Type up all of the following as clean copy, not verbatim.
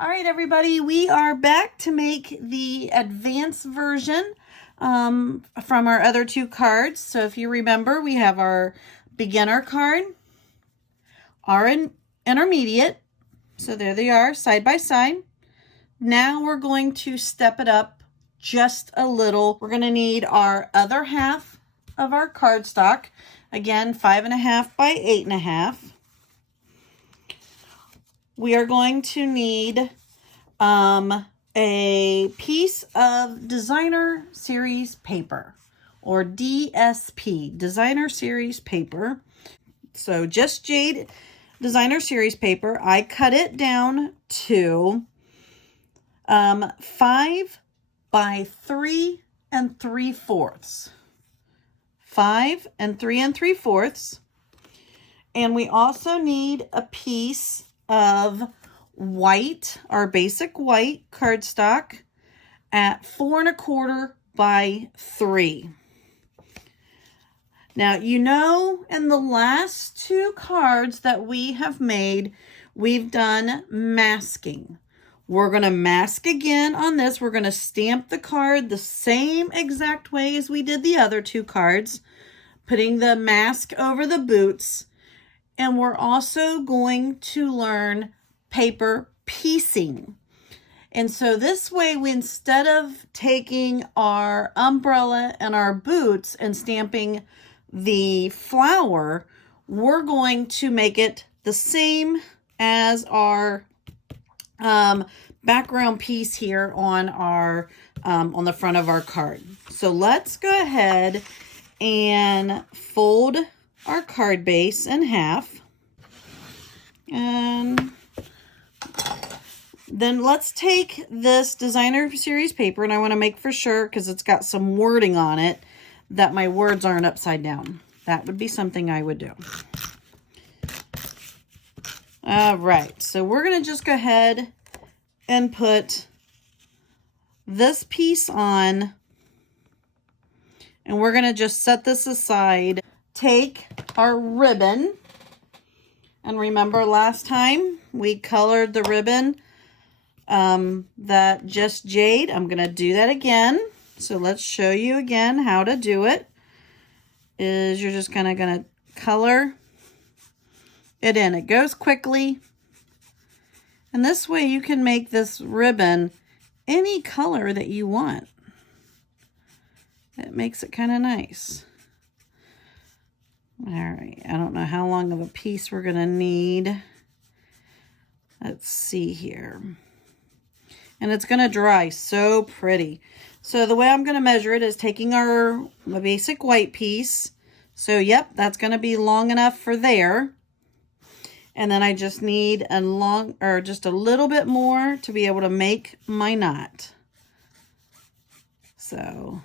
All right, everybody, we are back to make the advanced version from our other two cards. So if you remember, we have our beginner card, our intermediate. So there they are, side by side. Now we're going to step it up just a little. We're going to need our other half of our cardstock. Again, 5.5 by 8.5. We are going to need a piece of designer series paper, or DSP, designer series paper. So Just Jade designer series paper. I cut it down to 5 by 3 3/4. 5 and 3 3/4. And we also need a piece of white, our basic white cardstock at 4 1/4 by 3. Now, you know, in the last two cards that we have made, we've done masking. We're going to mask again on this. We're going to stamp the card the same exact way as we did the other two cards, putting the mask over the boots. And we're also going to learn paper piecing. And so this way, we, instead of taking our umbrella and our boots and stamping the flower, we're going to make it the same as our background piece here on our on the front of our card. So let's go ahead and fold our card base in half, and then let's take this designer series paper, and I want to make for sure, because it's got some wording on it, that my words aren't upside down. That would be something I would do. All right, so we're going to just go ahead and put this piece on, and we're going to just set this aside. Take our ribbon, and remember last time we colored the ribbon that Just Jade. I'm going to do that again. So let's show you again how to do it. Is you're just kind of going to color it in. It goes quickly. And this way you can make this ribbon any color that you want. It makes it kind of nice. All right, I don't know how long of a piece we're going to need. Let's see here. And it's going to dry so pretty. So the way I'm going to measure it is taking my basic white piece. So yep, that's going to be long enough for there. And then I just need just a little bit more to be able to make my knot. So,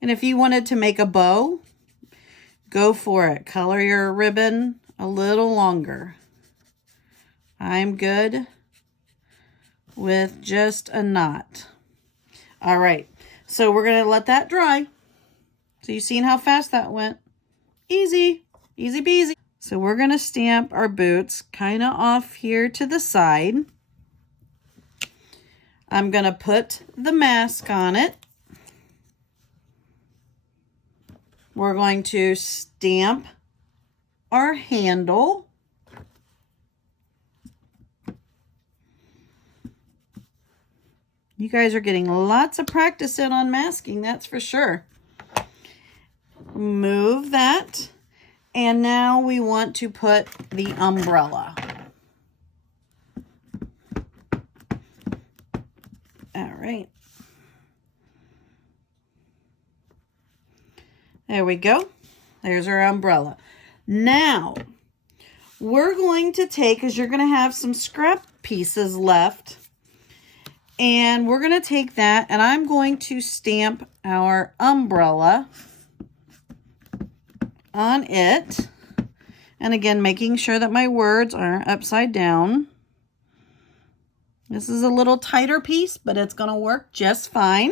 and if you wanted to make a bow, go for it. Color your ribbon a little longer. I'm good with just a knot. All right, so we're going to let that dry. So you've seen how fast that went. Easy, easy peasy. So we're going to stamp our boots kind of off here to the side. I'm going to put the mask on it. We're going to stamp our handle. You guys are getting lots of practice in on masking, that's for sure. Move that. And now we want to put the umbrella. All right. There we go. There's our umbrella. Now, we're going to take, because you're going to have some scrap pieces left, and we're going to take that, and I'm going to stamp our umbrella on it. And again, making sure that my words aren't upside down. This is a little tighter piece, but it's going to work just fine.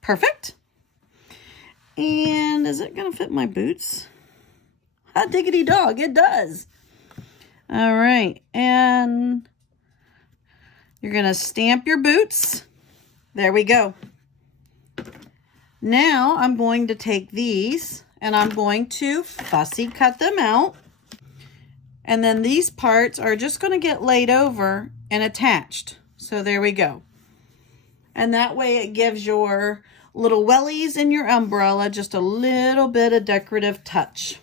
Perfect. And is it going to fit my boots? Hot diggity dog, it does. All right, and you're gonna stamp your boots. There we go. Now I'm going to take these and I'm going to fussy cut them out. And then these parts are just going to get laid over and attached. So there we go. And that way it gives your little wellies in your umbrella just a little bit of decorative touch.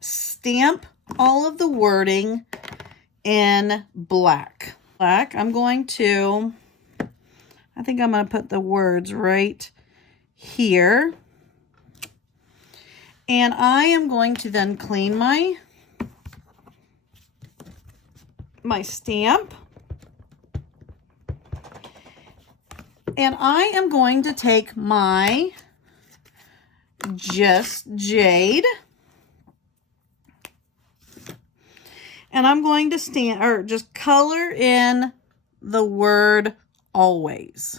Stamp all of the wording in black. I'm going to, I think I'm going to put the words right here. And I am going to then clean my stamp. And I am going to take my Just Jade. And I'm going to just color in the word always.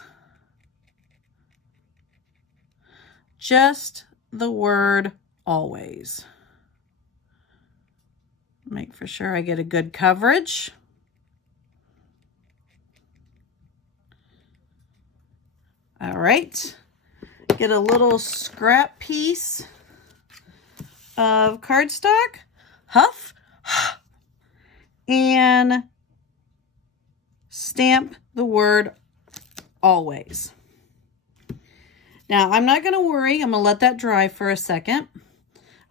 Just the word always. Make for sure I get a good coverage. All right. Get a little scrap piece of cardstock. Huff. And stamp the word always. Now, I'm not going to worry. I'm going to let that dry for a second.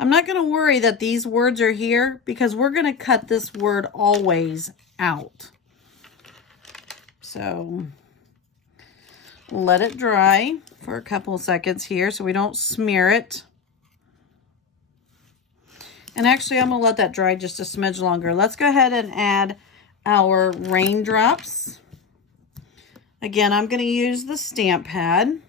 I'm not going to worry that these words are here because we're going to cut this word always out. So, let it dry for a couple of seconds here so we don't smear it. And actually, I'm going to let that dry just a smidge longer. Let's go ahead and add our raindrops. Again, I'm going to use the stamp pad.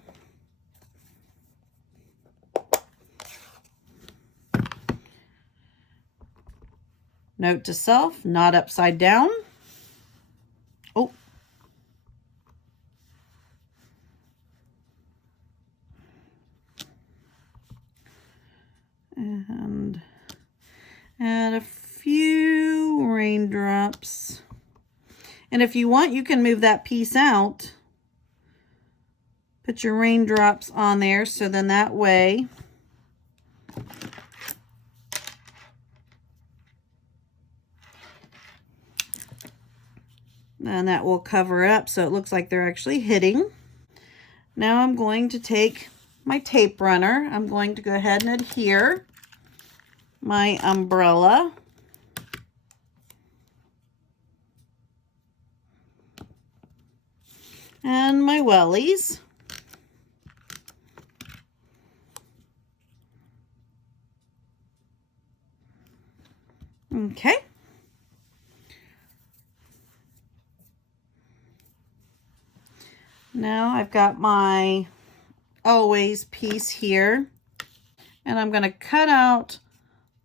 Note to self, not upside down. Oh. And add a few raindrops. And if you want, you can move that piece out. Put your raindrops on there so then that way and that will cover up so it looks like they're actually hitting. Now I'm going to take my tape runner. I'm going to go ahead and adhere my umbrella. And my wellies. Okay. Now I've got my always piece here, and I'm going to cut out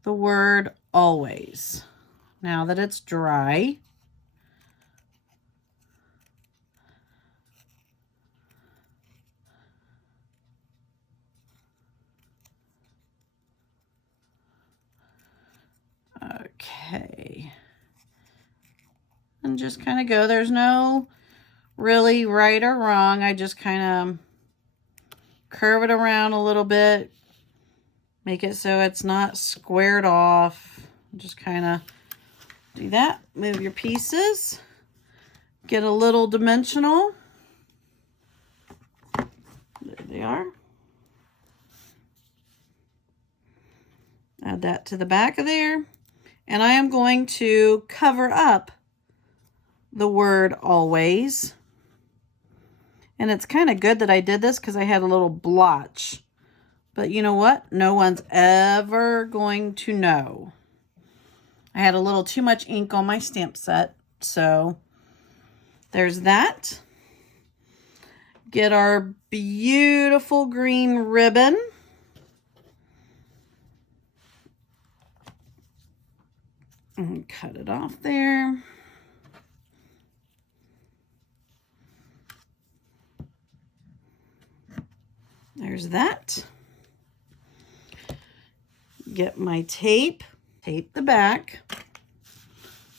the word always now that it's dry. Okay. And just kind of go. There's no really right or wrong. I just kind of curve it around a little bit. Make it so it's not squared off. Just kind of do that. Move your pieces. Get a little dimensional. There they are. Add that to the back of there. And I am going to cover up the word always. And it's kind of good that I did this because I had a little blotch. But you know what? No one's ever going to know. I had a little too much ink on my stamp set. So there's that. Get our beautiful green ribbon. And cut it off there. There's that. Get my tape, tape the back.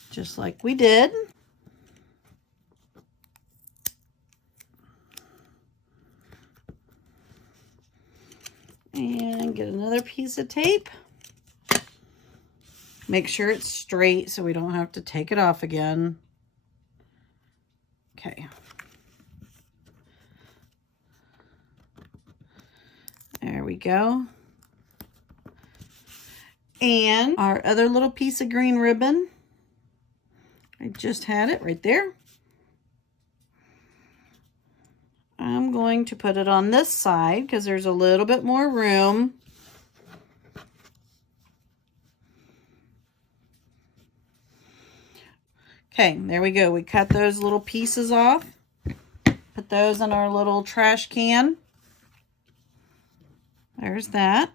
just like we did. And get another piece of tape. Make sure it's straight so we don't have to take it off again. Okay. There we go. And our other little piece of green ribbon. I just had it right there. I'm going to put it on this side because there's a little bit more room. Okay, there we go. We cut those little pieces off. Put those in our little trash can. There's that.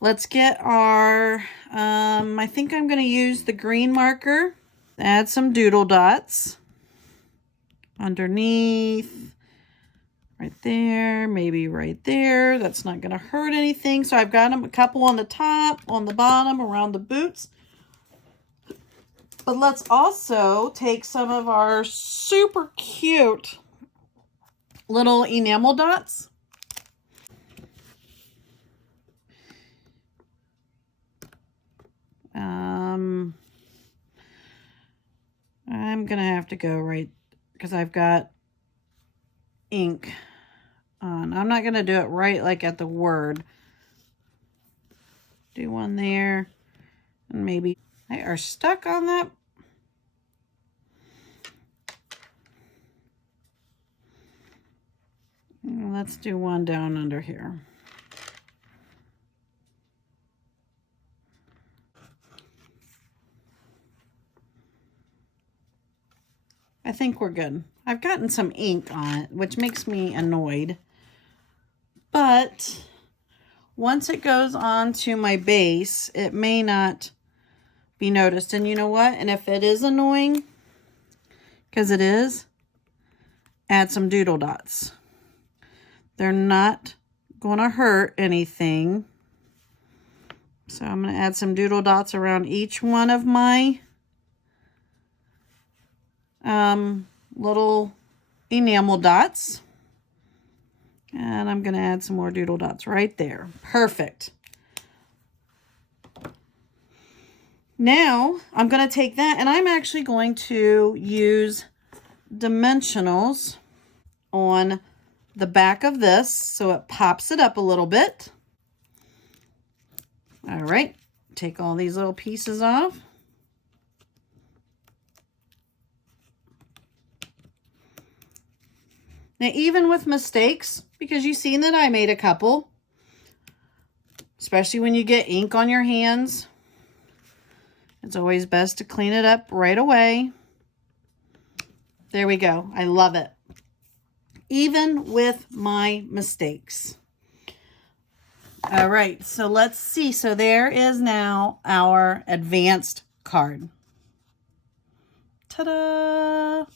Let's get our, I think I'm going to use the green marker. Add some doodle dots underneath, right there, maybe right there. That's not going to hurt anything. So I've got them a couple on the top, on the bottom, around the boots. But let's also take some of our super cute little enamel dots. I'm going to have to go right because I've got ink on. I'm not going to do it right like at the word. Do one there and maybe they are stuck on that. Let's do one down under here. I think we're good. I've gotten some ink on it, which makes me annoyed. But once it goes on to my base, it may not be noticed. And you know what? And if it is annoying, because it is, add some doodle dots. They're not going to hurt anything. So I'm going to add some doodle dots around each one of my little enamel dots. And I'm going to add some more doodle dots right there. Perfect. Now I'm going to take that and I'm actually going to use dimensionals on the back of this so it pops it up a little bit. All right, take all these little pieces off. Now, even with mistakes, because you've seen that I made a couple, especially when you get ink on your hands, it's always best to clean it up right away. There we go. I love it. Even with my mistakes. All right, so let's see. So there is now our advanced card. Ta-da!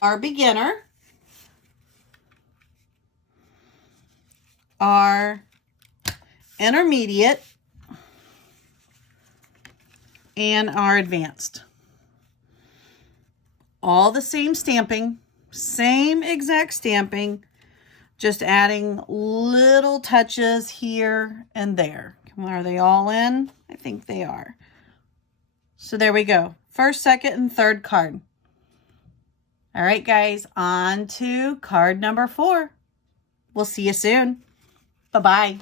Our beginner, our intermediate, and our advanced. All the same stamping, same exact stamping, just adding little touches here and there. Are they all in? I think they are. So there we go. First, second, and third card. All right, guys, on to card number 4. We'll see you soon. Bye-bye.